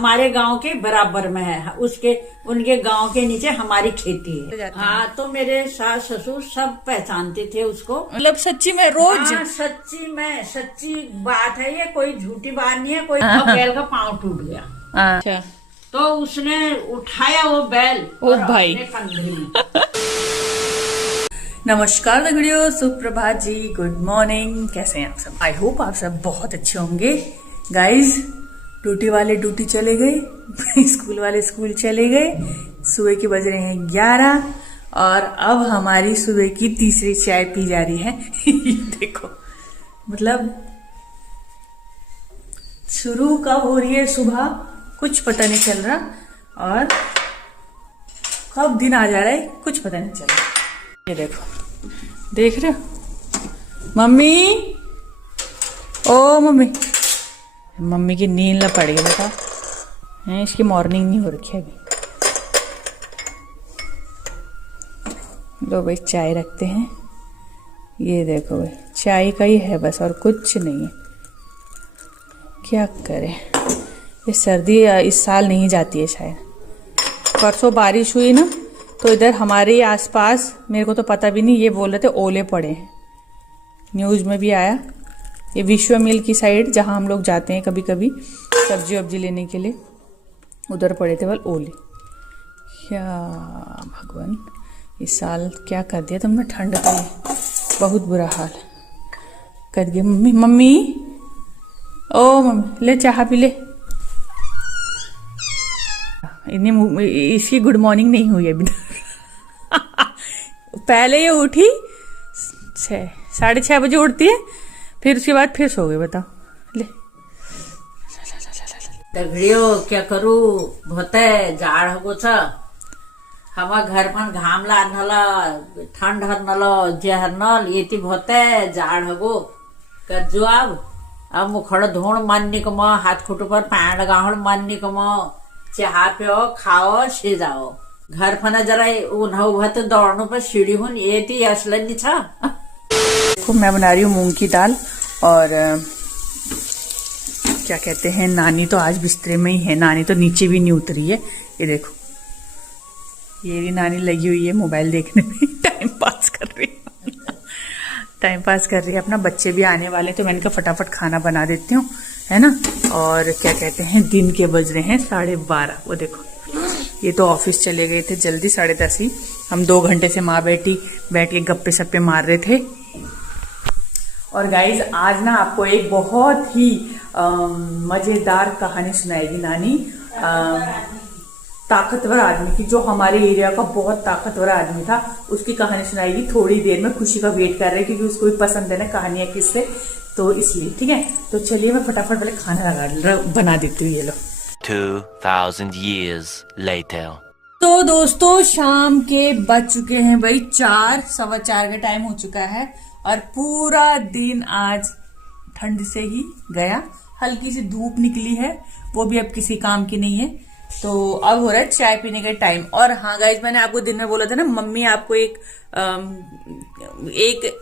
हमारे गांव के बराबर में है, उसके उनके गांव के नीचे हमारी खेती है। हाँ, तो मेरे सास ससुर सब पहचानते थे उसको। मतलब सच्ची में रोज? हाँ, सच्ची बात है ये, कोई झूठी बात नहीं है। कोई बैल का पाँव टूट गया, अच्छा, तो उसने उठाया वो बैल ओ और भाई अपने कंधे में। नमस्कार दगड़ियों, सुप्रभात जी, गुड मॉर्निंग। कैसे हैं आप सब? आई होप आप सब बहुत अच्छे होंगे। गाइज, ड्यूटी वाले ड्यूटी चले गए, स्कूल वाले स्कूल चले गए। सुबह के बज रहे हैं 11 और अब हमारी सुबह की तीसरी चाय पी जा रही है। देखो, मतलब शुरू कब हो रही है सुबह कुछ पता नहीं चल रहा और कब दिन आ जा रहा है कुछ पता नहीं चल रहा। ये देखो, देख रहे हो? मम्मी, ओ मम्मी, मम्मी की नींद न पड़ गई बेटा है, इसकी मॉर्निंग नहीं हो रखी है अभी। लो भाई, चाय रखते हैं। ये देखो भाई, चाय का ही है बस, और कुछ नहीं है। क्या करें, ये सर्दी इस साल नहीं जाती है शायद। परसों बारिश हुई ना, तो इधर हमारे आसपास, मेरे को तो पता भी नहीं, ये बोल रहे थे ओले पड़े हैं। न्यूज़ में भी आया। ये विश्व मिल की साइड जहाँ हम लोग जाते हैं कभी कभी सब्जी वब्जी लेने के लिए, उधर पड़े थे बल ओले। क्या भगवान, इस साल क्या कर दिया तुमने, ठंड का बहुत बुरा हाल कर दिया। मम्मी, मम्मी, ओ मम्मी, ले चाह पी ले। इसकी गुड मॉर्निंग नहीं हुई अभी। पहले ये उठी 6:30 बजे उठती है, फिर उसके बाद फिर सो गई। बताओ, ले दगड़ियो क्या करू, बहुत जाड़ हो छ। हमार घर पर घाम लानल, ठंड हरनल, जहरनल, ये बहुत जाड़ हो कर जो। अब मुखड़ धोण मानने को, हाथ खुट पर पैंड गाहड़ मानने को, चाह पियो, खाओ, से जाओ। घर फना जरा उन्हें तो दौड़ने पर सीढ़ी हूँ, ये थी असलन नहीं था। देखो, मैं बना रही हूँ मूंग की दाल और क्या कहते हैं, नानी तो आज बिस्तरे में ही है, नानी तो नीचे भी नहीं उतरी है। ये देखो, ये भी नानी लगी हुई है मोबाइल देखने में, टाइम पास कर रही है। टाइम पास कर रही है अपना। बच्चे भी आने वाले, तो मैंने कहा फटाफट खाना बना देती हूँ, है ना। और क्या कहते हैं, दिन के बज रहे हैं 12:30। वो देखो, ये तो ऑफिस चले गए थे जल्दी 10:30 ही। हम 2 घंटे से माँ बेटी बैठ के गप्पे सप्पे मार रहे थे। और गाइज, आज ना आपको एक बहुत ही मजेदार कहानी सुनाएगी नानी, ताकतवर आदमी की, जो हमारे एरिया का बहुत ताकतवर आदमी था, उसकी कहानी सुनाएगी थोड़ी देर में। खुशी का वेट कर रहे हैं क्योंकि उसको भी पसंद है ना कहानियां किससे, तो इसलिए। ठीक है, तो चलिए मैं फटाफट पहले खाना बना देती हूँ। ये लो, 2000 years later. तो दोस्तों, शाम के बज चुके हैं भाई 4, 4:15 का टाइम हो चुका है और पूरा दिन आज ठंड से ही गया। हल्की सी धूप निकली है, वो भी अब किसी काम की नहीं है। तो अब हो रहा है चाय पीने का टाइम। और हाँ गाइज, मैंने आपको दिन में बोला था ना, मम्मी आपको एक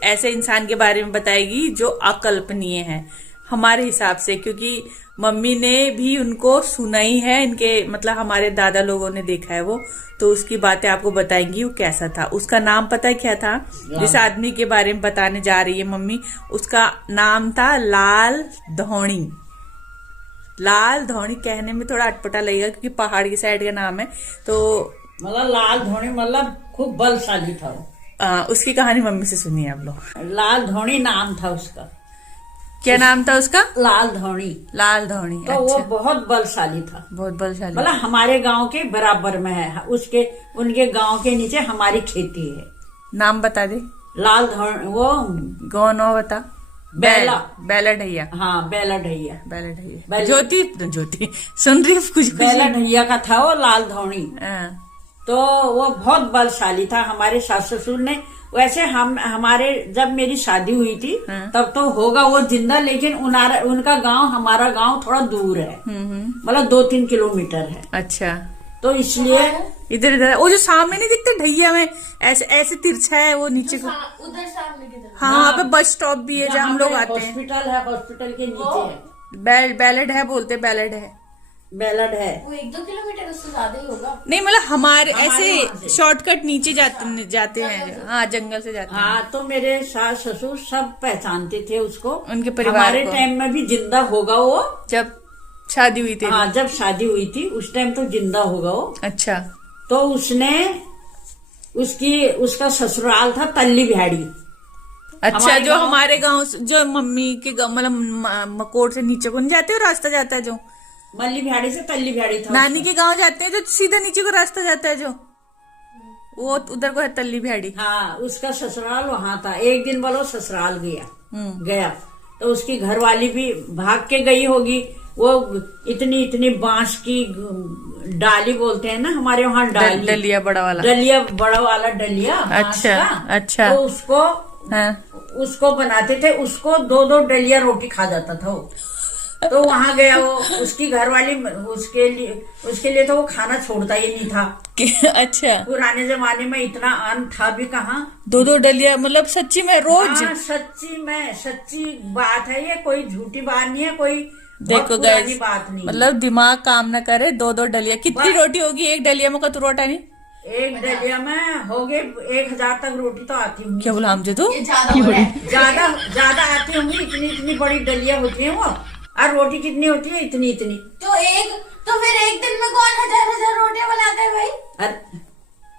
ऐसे इंसान के बारे में बताएगी जो अकल्पनीय है हमारे हिसाब से, क्योंकि मम्मी ने भी उनको सुना ही है, इनके मतलब हमारे दादा लोगों ने देखा है वो, तो उसकी बातें आपको बताएंगी वो कैसा था। उसका नाम पता है क्या था? जिस आदमी के बारे में बताने जा रही है मम्मी, उसका नाम था लाल धौणी। लाल धौणी कहने में थोड़ा अटपटा लगेगा क्योंकि पहाड़ की साइड का नाम है, तो मतलब लाल धोनी मतलब खूब बलशाली था। उसकी कहानी मम्मी से सुनिए आप लोग। लाल धोनी नाम था उसका। क्या नाम था उसका? लाल धोनी। लाल धोनी, तो अच्छा। वो बहुत बलशाली था, बहुत बलशाली। मतलब हमारे गांव के बराबर में है, उसके उनके गांव के नीचे हमारी खेती है। नाम बता दे। लाल धोनी, वो गौनो बता। बेला ढैया। हाँ, बेला ढैया। ज्योति सुन रही कुछ? बेला ढैया का था वो लाल धोनी। तो वो बहुत बलशाली था। हमारे सास ससुर ने, वैसे हमारे जब मेरी शादी हुई थी तब तो होगा वो जिंदा, लेकिन उनका गांव हमारा गांव थोड़ा दूर है, मतलब 2-3 किलोमीटर है। अच्छा, तो इसलिए इधर वो जो सामने नहीं दिखते ढैया में ऐसे ऐसे तिरछा है वो नीचे को, उधर सामने की तरफ। हाँ, वहाँ पे बस स्टॉप भी है जहाँ हम लोग आते हैं। हॉस्पिटल है, हॉस्पिटल के नीचे है। बैलेड है बोलते, बैलेड है। बेलड है। वो 1-2 किलोमीटर उससे ज्यादा ही होगा। नहीं मतलब हमारे हमारे वहाँ ऐसे से। शॉर्टकट नीचे जाते हैं। हाँ, जंगल से जाते हैं। हाँ, तो मेरे सास ससुर सब पहचानते थे उसको। उनके परिवार हमारे को। टाइम में भी जिंदा होगा वो। जब शादी हुई थी। हाँ, जब शादी हुई थी उस टाइम तो जिंदा होगा वो। अच्छा। तो उसका ससुराल था तल्ली बिहाड़ी। अच्छा, हमारे जो गाँव- हमारे गांव जो मम्मी के गाँव मतलब मकोट से नीचे को नहीं जाते हो, रास्ता जाता है जो मल्ली बिहाड़ी से तल्ली बिहाड़ी था नानी उसका। के गांव जाते हैं, जो सीधा नीचे को रास्ता जाता है जो, वो उधर को है तल्ली बिहाड़ी। हाँ, उसका ससुराल वहाँ था। एक दिन बोलो ससुराल हम्म। गया तो उसकी घरवाली भी भाग के गई होगी। वो इतनी इतनी बांस की डाली बोलते हैं ना हमारे वहाँ, डाली डलिया बड़ा वाला। डलिया, बड़ा वाला डलिया बांस अच्छा, का। अच्छा। तो उसको बनाते थे। उसको 2-2 डलिया रोटी खा जाता था वो। तो वहाँ गया वो, उसकी घरवाली उसके लिए तो वो खाना छोड़ता ही नहीं था। अच्छा, पुराने जमाने में इतना अन्न था भी कहाँ। 2-2 डलिया मतलब सच्ची में रोज। हाँ, सच्ची बात है ये, कोई झूठी बात नहीं है, कोई देखो बहुत पुरानी गाइस, बात नहीं है। मतलब दिमाग काम न करे। 2-2 डलिया कितनी बस। रोटी होगी एक डलिया में? कतु रोटा नहीं, एक डलिया में हो गए 1000 तक रोटी तो आती होंगी। क्या बोला हम जो तू? ये ज्यादा हो रहा है। ज्यादा आती होंगी। इतनी बड़ी डलिया होती है वो। और रोटी कितनी होती है? इतनी। तो फिर एक दिन में कौन 1000 रोटियां बनाते हैं भाई?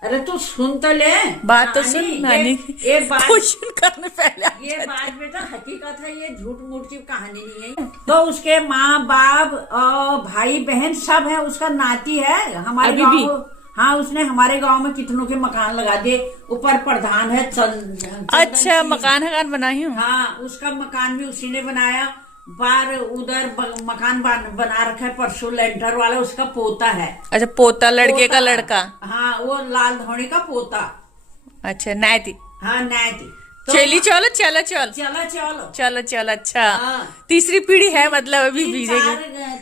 अरे तू सुन तो ले बात तो सुन नानी। ये बात क्वेश्चन करने पहले ये बात बेटा हकीकत है, ये झूठ मूठ की कहानी नहीं है। तो उसके माँ बाप और भाई बहन सब है। उसका नाती है हमारे अभी भी? गाँव। हाँ, उसने हमारे गांव में कितनों के मकान लगा दिए। ऊपर प्रधान है चंदन अच्छा, सिंह। मकान बनाई हूँ। हाँ, उसका मकान भी उसी ने बनाया। बाहर उधर मकान बना रखा है परसों लेंटर वाला, उसका पोता है। अच्छा, पोता लड़के का पोता। लड़का। हाँ, वो लाल धोनी का पोता। अच्छा, नाती। हाँ, नाती। तो चली चलो। चलो चलो। अच्छा, हाँ। तीसरी पीढ़ी है मतलब अभी बीजेगी।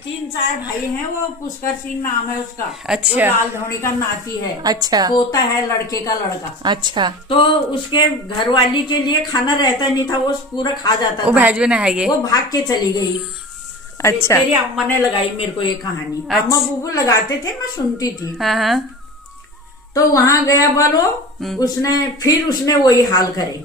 3-4 भाई हैं। वो पुष्कर सिंह नाम है उसका। अच्छा। वो लाल धोनी का नाती है। अच्छा। पोता है लड़के का लड़का। अच्छा, तो उसके घरवाली के लिए खाना रहता नहीं था, वो पूरा खा जाता वो था। भैज में नहाएंगे। वो भाग के चली गई। अच्छा। तेरी अम्मा ने लगाई मेरे को ये कहानी। अम्मा बुबू लगाते थे, मैं सुनती थी। हाँ। तो वहां गया बोलो, उसने वही हाल करे।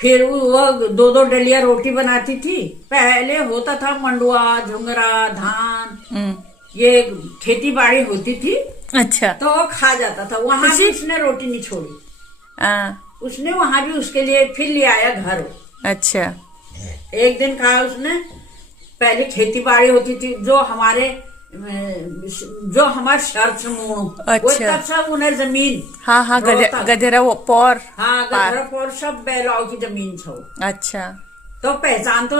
फिर वो 2-2 डलिया रोटी बनाती थी। पहले होता था मंडुआ, झुंगरा, धान, ये खेती बाड़ी होती थी। अच्छा। तो वो खा जाता था। वहां भी उसने रोटी नहीं छोड़ी। उसने वहां भी उसके लिए फिर ले आया घर। अच्छा। एक दिन कहा उसने, पहले खेती बाड़ी होती थी जो हमारे शहर समूह। अच्छा। तब सब उन्हें जमीन। हाँ, गधेरा वो पौर। हाँ, गधेरा पौर सब बैलाओ की जमीन छो। अच्छा। तो पहचान तो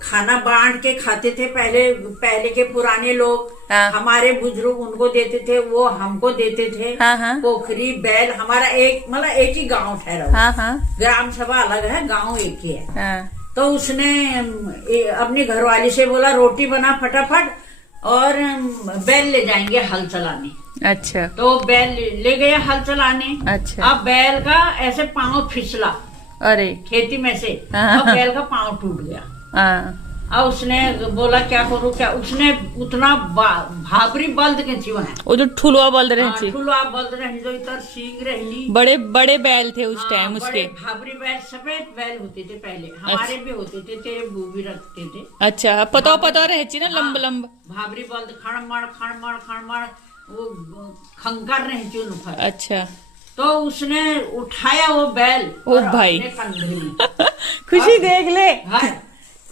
खाना बांट के खाते थे पहले के पुराने लोग। हाँ। हमारे बुजुर्ग उनको देते थे, वो हमको देते थे। हाँ। पोखरी बैल हमारा एक ही गांव ठहरा हुआ। हाँ। ग्राम सभा अलग है, गांव एक ही है। हाँ। तो उसने अपनी घरवाली से बोला रोटी बना फटाफट, और बैल ले जाएंगे हल चलाने। अच्छा। तो बैल ले गया हल चलाने। अच्छा। अब बैल का ऐसे पाँव फिसला अरे खेती में से, हाँ। और बैल का पाँव टूट गया। हाँ। और उसने बोला क्या करूँ क्या। उसने उतना भाबरी बल्द के जीव है। वो जो ठुलवा बल्द रहे थे, ठुलवा बल्द रही जो इतर सींग रही। बड़े बड़े बैल थे उस टाइम हाँ, उसके। बड़े भाबरी बैल, सफेद बैल होते थे पहले। हमारे भी होते थे, तेरे बू भी रखते थे। अच्छा, पता रहे ना, लंब लंब। भाबरी बल्द खड़मड़ वो खंकर रही थी उन पर। अच्छा। तो उसने उठाया वो बैल ओ और भाई। अपने कंधे में। खुशी देख ले।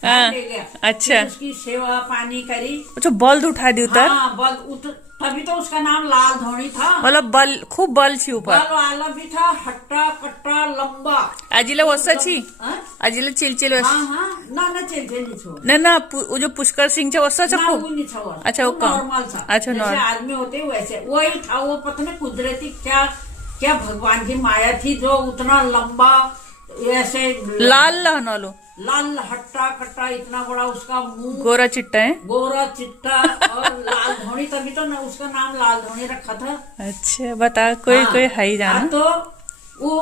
हाँ, ले गया। अच्छा। फिर उसकी सेवा पानी करी। अच्छा, बल्द उठा दी उतर। हाँ, तभी तो उसका नाम लाल धोनी था। मतलब बल खूब बल छी ऊपर। बल वाला भी था, हट्टा कट्टा लंबा। आजीला वस्सा छी, हाँ? आजीला चिलचिल हाँ, ना चल नहीं छो। ना वो जो पुष्कर सिंह छे वस्सा ना खूब। वो नहीं छो। अच्छा, वो कम। नॉर्मल था। अच्छा, जैसे नॉर्मल। आदमी होते वैसे वही था। वो पता नहीं कुदरती क्या भगवान की माया थी जो उतना लंबा ऐसे लाल लहनोलो, लाल हट्टा कट्टा इतना बड़ा उसका मुंह, गोरा चिट्टा है। गोरा चिट्टा और लाल धोनी। तभी तो ना उसका नाम लाल धोनी रखा था। अच्छा, बता कोई है ही जाना। तो वो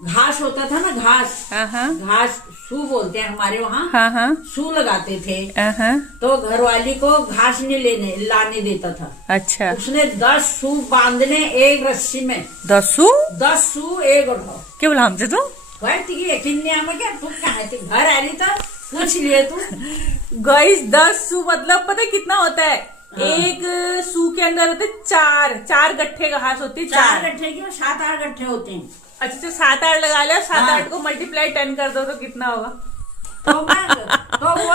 घास होता था ना, घास, हाँ हाँ घास सू बोलते हैं हमारे वहाँ। हाँ हाँ सू लगाते थे, हाँ। तो घरवाली को घास नहीं लाने देता था। अच्छा, उसने 10 सू बांधने एक रस्सी में, 10 सू 10 सू एक उठाओ। क्या बोला हमसे तो? यकीन नहीं आमा क्या, तुम कहाँ थे, घर आ रही था, पूछ लिए तू। गाइस 10 सू मतलब पता है कितना होता है? हाँ। एक सू के अंदर होते 4 गट्ठे घास होती है। 4 गट्ठे की 7-8 गट्ठे होते हैं। अच्छा, तो 7-8 लगा लिया, 7-8 हाँ। को मल्टीप्लाई 10 कर दो तो कितना होगा? तो वो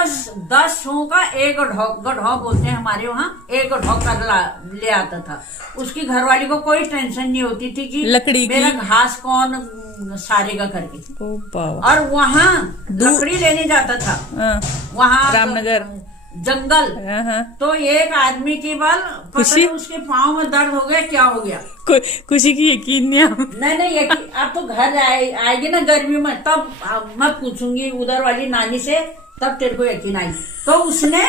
10 सू का एक गढ़ौ बोलते हैं हमारे वहाँ, एक गढ़ौ कर ले आता था। उसकी घरवाली को कोई टेंशन नहीं होती थी कि लकड़ी की? मेरा घास कौन सारेगा करके। ओ बाबा। और वहाँ लकड़ी लेने जाता था, हाँ, वहाँ रामनगर जंगल। हाँ हाँ। तो एक आदमी की बल पता खुशी? नहीं उसके पाँव में दर्द हो गया, क्या हो गया, खुशी की यकीन नहीं आप। नहीं यकीन। अब तो घर आएगी ना गर्मी में, तब मैं पूछूंगी उधर वाली नानी से, तब तेरे को यकीन आई। तो उसने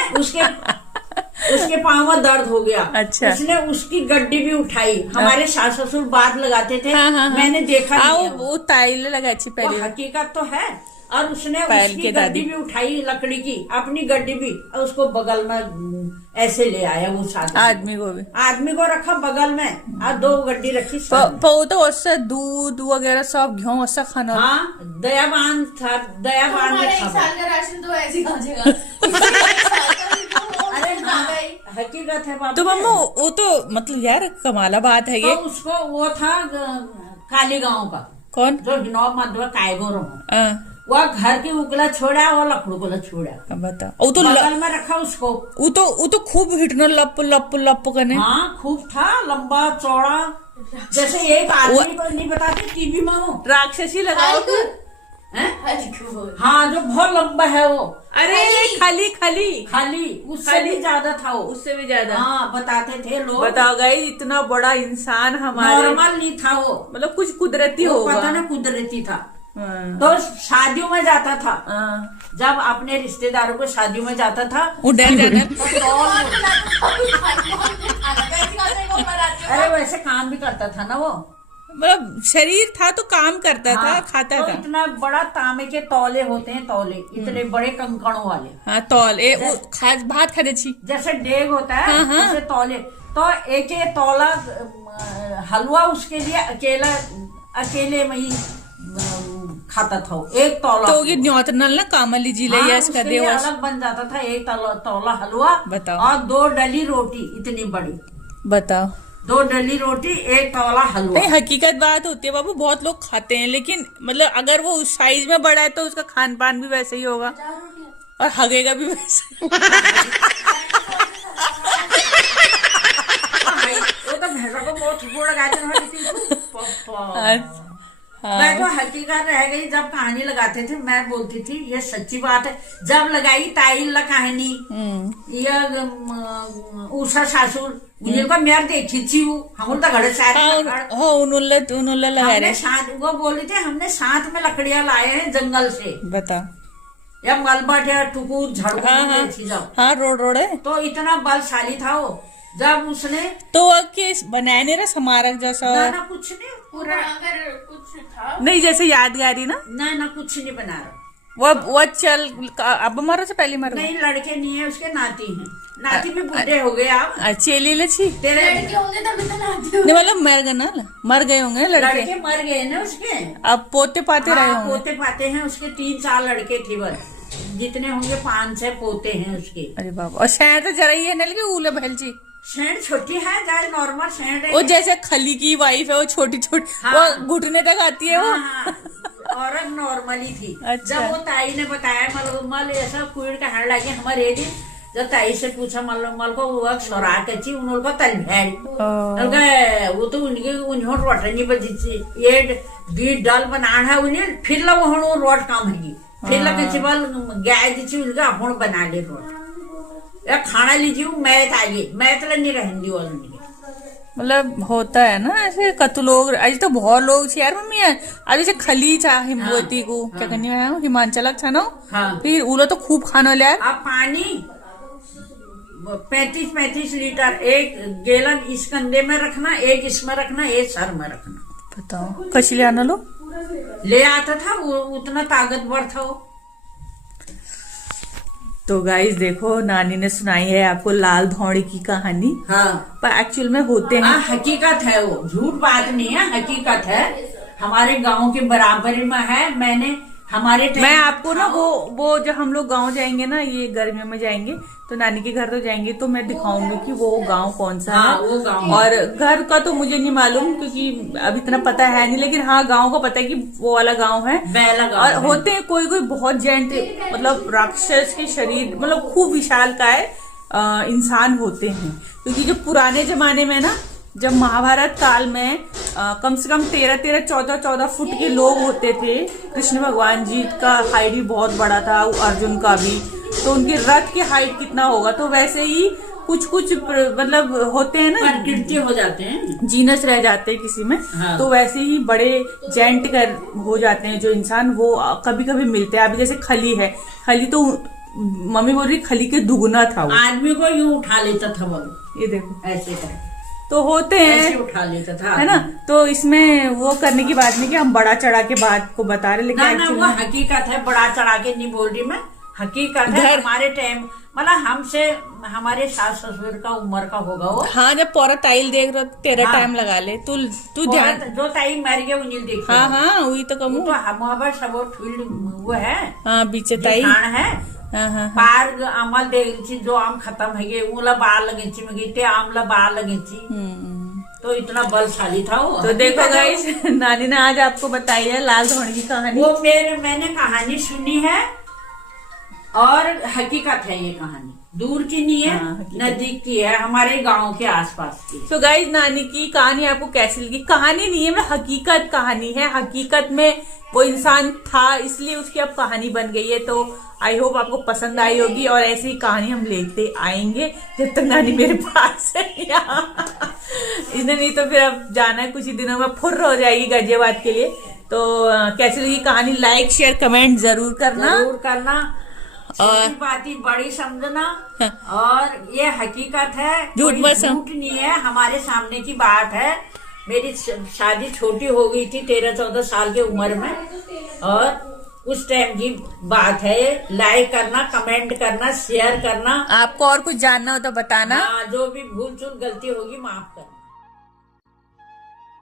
उसके पाँव में दर्द हो गया। अच्छा। उसने उसकी गड्डी भी उठाई। हमारे सास ससुर बात लगाते थे, हाँ। मैंने देखा नहीं है वो ताइले लगा अच्छी वो पहले। हकीकत तो है। और उसने पायल उसकी के गड्डी दादी। भी उठाई लकड़ी की, अपनी गड्डी भी, और उसको बगल में ऐसे ले आया वो साथ। आदमी को भी, आदमी को रखा बगल में और 2 गड्डी रखी सामने। तो उससे दूध वगैरह सब गेहूं वैसा खाना। हाँ, दयाबान था, दयाबान हमारे में एक था। साल का राशन तो ऐसे ही हो जाएगा। अरे हाँ, हकीकत है बाबू। तो मम्मा वो तो मतलब यार कमाला बात है तो ये। उसको वो था काली गांव का, कौन? जो हिनौर मध्य कायगोर में। हाँ, वह घर की उकला छोड़ा, वो लकड़ू को छोड़ा, बता। वो तो बगल में रखा उसको। वो तो खूब हिटनो लप लप लप करने। हाँ, खूब था, लंबा चौड़ा, जैसे एक आदमी को नहीं बताते टीवी में वो राक्षसी लगाओ तो। हैं? हाँ, जो बहुत लंबा है वो। अरे खाली उससे भी ज्यादा था वो। उससे भी ज्यादा। हाँ, बताते थे लोग। बताओ गाइस, इतना बड़ा इंसान हमारे, नॉर्मल नहीं था वो, मतलब कुछ कुदरती वो होगा। पता ना कुदरती था। हाँ। तो शादियों में जाता था, हाँ। जब अपने रिश्तेदारों को शादियों में जाता था, वो डर जाना। अरे वैसे काम भी करता था ना वो, मतलब शरीर था तो काम करता था, खाता तो था। इतना बड़ा तांबे के तौले होते हैं, तौले इतने बड़े कंकड़ों वाले, हाँ, तौल वो भात खाते छी। जैसे डेग होता है, हाँ, हाँ। जैसे तौले। तो एक तौला हलवा उसके लिए अकेले में ही खाता था वो, एक तौला। तो ये न्योतनल ना कामली जी ले हाँ, इसका उसके लिए देवस। अलग बन जाता था, एक तौला हलवा। बताओ। और 2 डली रोटी इतनी बड़ी, बताओ। 2 डली रोटी, एक तौला हलवा। नहीं, हकीकत बात होती है बाबू, बहुत लोग खाते हैं, लेकिन मतलब अगर वो उस साइज में बड़ा है तो उसका खान पान भी वैसे ही होगा और हगेगा भी वैसे। वो तो भैंसा को बहुत थप्पड़ लगाते हैं। हाँ। मैं तो हकीकत रह गई, जब कहानी लगाते थे मैं बोलती थी ये सच्ची बात है। जब लगाई ताइल कहानी, ये उषा सासुर उनको मैं देखी थी, हम तो घड़े उन्होंने लगा रहे। साथ वो बोली थी, हमने साथ में लकड़ियां लाए हैं जंगल से, बता। या मलबा टुकुर झड़को। हाँ, रोड है। तो इतना बलशाली था वो, जब उसने तो के बनाया नहीं रहा स्मारक जैसा? ना कुछ नहीं, पूरा अगर कुछ था नहीं, जैसे यादगारी ना कुछ नहीं बना रहा। वो चल अब मारो से पहले मारो। नहीं, लड़के नहीं है उसके, नाती हैं। नाती भी बूढ़े हो गए आप। चेली लच्छी तेरे लड़के होंगे तभी तो नाती हो। नहीं, मतलब मर गए होंगे लड़के मर गए ना उसके, अब पोते पाते रहे होंगे। पोते पाते हैं उसके, 3-4 लड़के थे बस, जितने होंगे 5-6 पोते हैं उसके। अरे बाबा, और शहर तो जरा ही है ना, लेकिन उले बहल जी शैंड छोटी है, जाए नॉर्मल शैंड है। वो जैसे खली की वाइफ है, वो छोटी छोटी, हाँ। वो घुटने तक आती है वो। औरत नॉर्मली थी। अच्छा। जब वो ताई ने बताया मल ऐसा कुड़ का हाड़ लगे हमारे दिन, जब ताई से पूछा मल को वो सोरा कची उनको तल भेड़ वो तो उनके उन्हों रोटनी बजी ये 2 डाल बना है उन्हें, फिर ला वो रोट काम है, फिर ला कची बल गाय दी उनका अपन बना ले रोट, या खाना लीजिए मैथ आगे, मैथ नहीं रहने दी। मतलब होता है ना ऐसे कत लोग, आज तो बहुत लोग छे यार मम्मी यार। अरे जैसे खली था हिमवती को क्या करनी है, हिमांचल था ना, फिर उलो तो खूब खाना ले यार। अब पानी 35 लीटर, एक गैलन इस कंधे में रखना, एक इसमें रखना, एक सर में रखना। बताओ कशी ले आना लो। ले आता था, वो उतना ताकतवर था वो। तो गाइस देखो, नानी ने सुनाई है आपको लाल धौड़ी की कहानी। हाँ, पर एक्चुअल में होते हैं, हकीकत है, वो झूठ बात नहीं है, हकीकत है, हमारे गांव के बराबरी में है। मैंने हमारे मैं आपको ना वो जब हम लोग गांव जाएंगे ना, ये गर्मियों में जाएंगे तो नानी के घर तो जाएंगे, तो मैं दिखाऊंगी कि वो गांव कौन सा है। वो गाँव और घर का तो मुझे नहीं मालूम क्योंकि अब इतना पता है नहीं, लेकिन हाँ गांव का पता है कि वो वाला गांव है। और होते हैं कोई कोई बहुत जेंट, मतलब राक्षस के शरीर, मतलब खूब विशाल काय इंसान होते हैं। क्योंकि जो पुराने जमाने में ना, जब महाभारत काल में कम से कम 13-13, 14-14 फुट के लोग होते थे। कृष्ण भगवान जी का हाइट भी बहुत बड़ा था, अर्जुन का भी, तो उनके रथ की हाइट कितना होगा। तो वैसे ही कुछ कुछ मतलब होते हैं ना, प्रकृति हो जाते हैं, जीनस रह जाते हैं किसी में। हाँ। तो वैसे ही बड़े जेंट कर हो जाते हैं जो इंसान, वो कभी कभी मिलते हैं। अभी जैसे खली है, खली तो मम्मी बोल रही खली के दुगुना था वो, आदमी को यूं उठा लेता था वो, ये देखो ऐसे कर, तो होते हैं, ऐसे उठा लेता था, है ना। तो इसमें वो करने की बात नहीं कि हम बड़ा चढ़ा के बात को बता रहे, लेकिन ना वो हकीकत है, बड़ा चढ़ा के नहीं बोल रही मैं, हकीकत है। हमारे टाइम मतलब हमसे, हमारे सास ससुर का उम्र का होगा वो। हाँ, जब पौरा ताइल देख रहा तेरा टाइम लगा ले तू ध्यान, जो ताई मर गए उन्हें देख। हाँ हाँ वही तो कहूँ, तो हम सब फील्ड वो है, हाँ बीचे ताई है, हाँ पार आमल देगी जो आम खत्म है गए, उला बाल लगे में गई, आमला बाल लगे, तो इतना बलशाली था वो। तो देखो गाइस, नानी ने आज आपको बताई है लाल धौड़ी की कहानी। वो मैंने कहानी सुनी है और हकीकत है, ये कहानी दूर की नहीं है, नजदीक की है, हमारे गांव के आसपास की। तो गाइस, नानी की कहानी आपको कैसी लगी? कहानी नहीं है, मतलब हकीकत कहानी है। हकीकत में वो इंसान था, इसलिए उसकी अब कहानी बन गई है। तो आई होप आपको पसंद आई होगी, और ऐसी ही कहानी हम लेते आएंगे जब तक नानी मेरे पास है इसने नहीं तो फिर अब जाना है कुछ ही दिनों में, फुर्र हो जाएगी गाजियाबाद के लिए। तो कैसी लगी कहानी? लाइक शेयर कमेंट जरूर करना, और बातें बड़ी समझना, और ये हकीकत है, झूठ नहीं है, हमारे सामने की बात है। मेरी शादी छोटी हो गई थी 13-14 साल की उम्र में, और उस टाइम की बात है। लाइक करना, कमेंट करना, शेयर करना। आपको और कुछ जानना हो तो बताना। जो भी भूल चूक गलती होगी माफ करना।